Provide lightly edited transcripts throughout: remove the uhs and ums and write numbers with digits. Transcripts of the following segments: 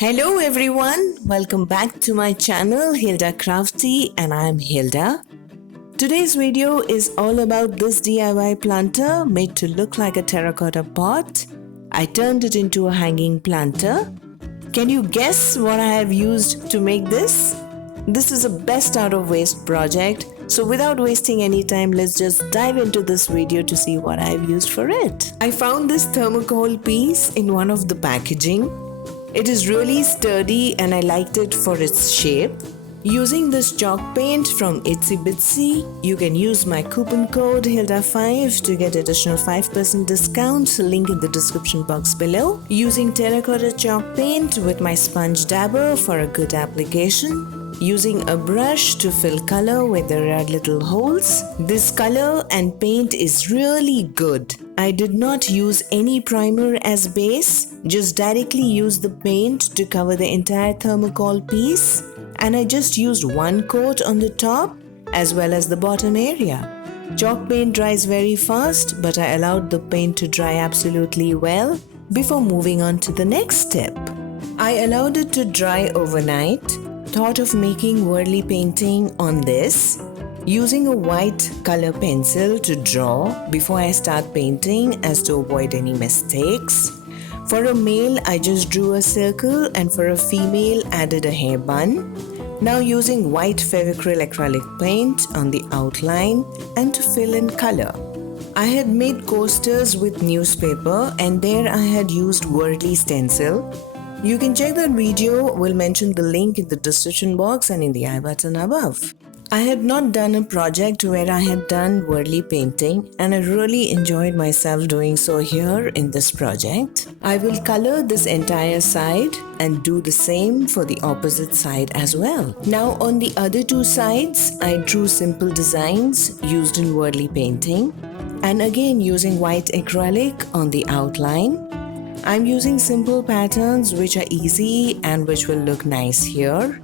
Hello everyone, welcome back to my channel HILDACRAFTY and I'm Hilda. Today's video is all about this DIY planter made to look like a terracotta pot. I turned it into a hanging planter. Can you guess what I have used to make this? This is a best out of waste project. So without wasting any time, let's just dive into this video to see what I have used for it. I found this thermocol piece in one of the packaging. It is really sturdy and I liked it for its shape. Using this chalk paint from Itsy Bitsy, you can use my coupon code HILDA5 to get additional 5% discount, link in the description box below. Using terracotta chalk paint with my sponge dabber for a good application. Using a brush to fill color where there are little holes. This color and paint is really good. I did not use any primer as base, just directly used the paint to cover the entire thermocol piece, and I just used one coat on the top as well as the bottom area. Chalk paint dries very fast, but I allowed the paint to dry absolutely well before moving on to the next step. I allowed it to dry overnight. Thought of making Warli painting on this. Using a white color pencil to draw before I start painting as to avoid any mistakes. For a male, I just drew a circle and for a female, added a hair bun. Now using white Fevicryl acrylic paint on the outline and to fill in color. I had made coasters with newspaper and there I had used Warli Stencil. You can check that video, we'll mention the link in the description box and in the I button above. I had not done a project where I had done Warli painting and I really enjoyed myself doing so here in this project. I will color this entire side and do the same for the opposite side as well. Now on the other two sides, I drew simple designs used in Warli painting and again using white acrylic on the outline. I'm using simple patterns which are easy and which will look nice here.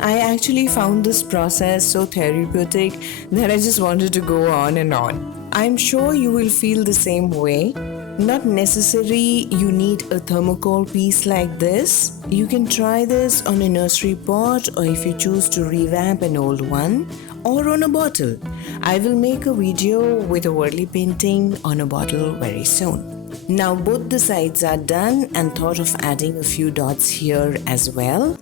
I actually found this process so therapeutic that I just wanted to go on and on. I'm sure you will feel the same way. Not necessary you need a thermocol piece like this. You can try this on a nursery pot or if you choose to revamp an old one or on a bottle. I will make a video with a Warli painting on a bottle very soon. Now both the sides are done and thought of adding a few dots here as well.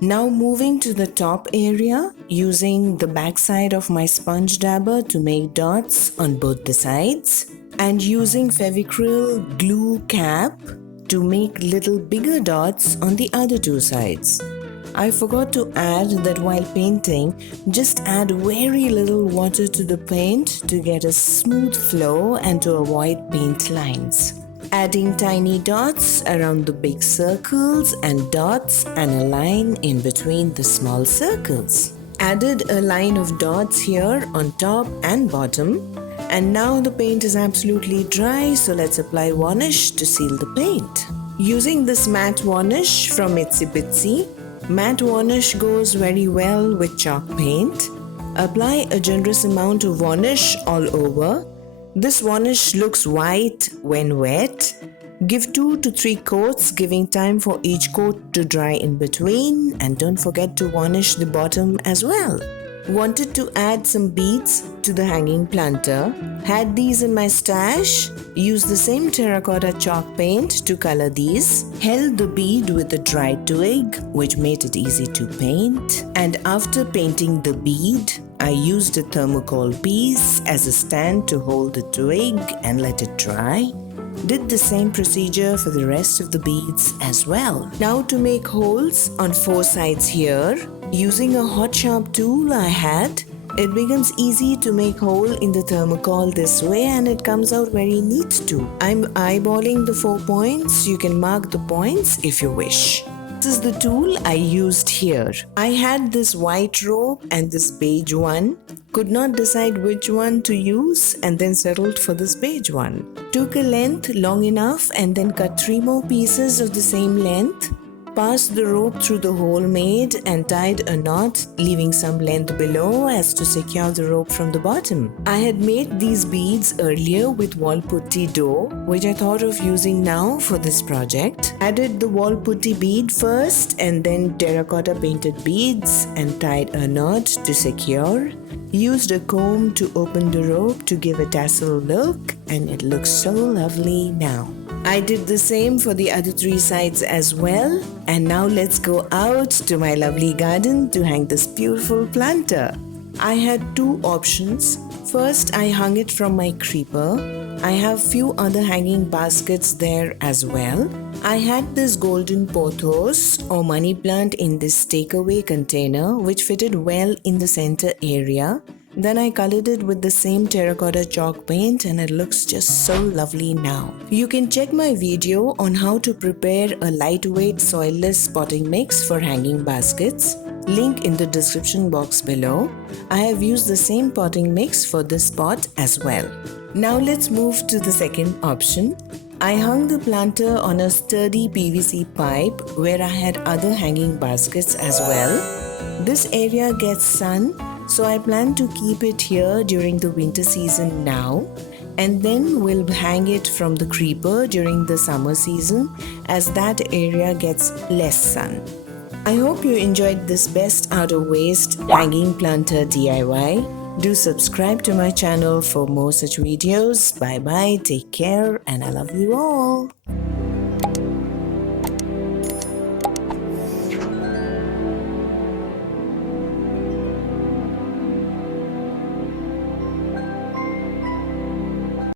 Now moving to the top area, using the back side of my sponge dabber to make dots on both the sides and using Fevicryl glue cap to make little bigger dots on the other two sides. I forgot to add that while painting, just add very little water to the paint to get a smooth flow and to avoid paint lines. Adding tiny dots around the big circles and dots and a line in between the small circles. Added a line of dots here on top and bottom. And now the paint is absolutely dry, so let's apply varnish to seal the paint. Using this matte varnish from Itsy Bitsy, matte varnish goes very well with chalk paint. Apply a generous amount of varnish all over. This varnish looks white when wet. Give 2 to 3 coats, giving time for each coat to dry in between, and don't forget to varnish the bottom as well. Wanted to add some beads to the hanging planter. Had these in my stash. Used the same terracotta chalk paint to color these. Held the bead with a dry twig, which made it easy to paint. And after painting the bead, I used a thermocol piece as a stand to hold the twig and let it dry. Did the same procedure for the rest of the beads as well. Now to make holes on 4 sides here, using a hot sharp tool I had, it becomes easy to make hole in the thermocol this way and it comes out very neat too. I'm eyeballing the 4 points, you can mark the points if you wish. This is the tool I used here. I had this white rope and this beige one. Could not decide which one to use and then settled for this beige one. Took a length long enough and then cut 3 more pieces of the same length. Passed the rope through the hole made and tied a knot, leaving some length below as to secure the rope from the bottom. I had made these beads earlier with wall putty dough, which I thought of using now for this project. Added the wall putty bead first and then terracotta painted beads and tied a knot to secure. Used a comb to open the rope to give a tassel look, and it looks so lovely now. I did the same for the other 3 sides as well. And now let's go out to my lovely garden to hang this beautiful planter. I had 2 options. First, I hung it from my creeper. I have few other hanging baskets there as well. I had this golden pothos or money plant in this takeaway container which fitted well in the center area. Then I colored it with the same terracotta chalk paint and it looks just so lovely now. You can check my video on how to prepare a lightweight soilless potting mix for hanging baskets. Link in the description box below. I have used the same potting mix for this pot as well. Now let's move to the second option. I hung the planter on a sturdy PVC pipe where I had other hanging baskets as well. This area gets sun, so I plan to keep it here during the winter season now, and then we'll hang it from the creeper during the summer season as that area gets less sun. I hope you enjoyed this best out of waste hanging planter DIY. Do subscribe to my channel for more such videos. Bye bye, take care, and I love you all.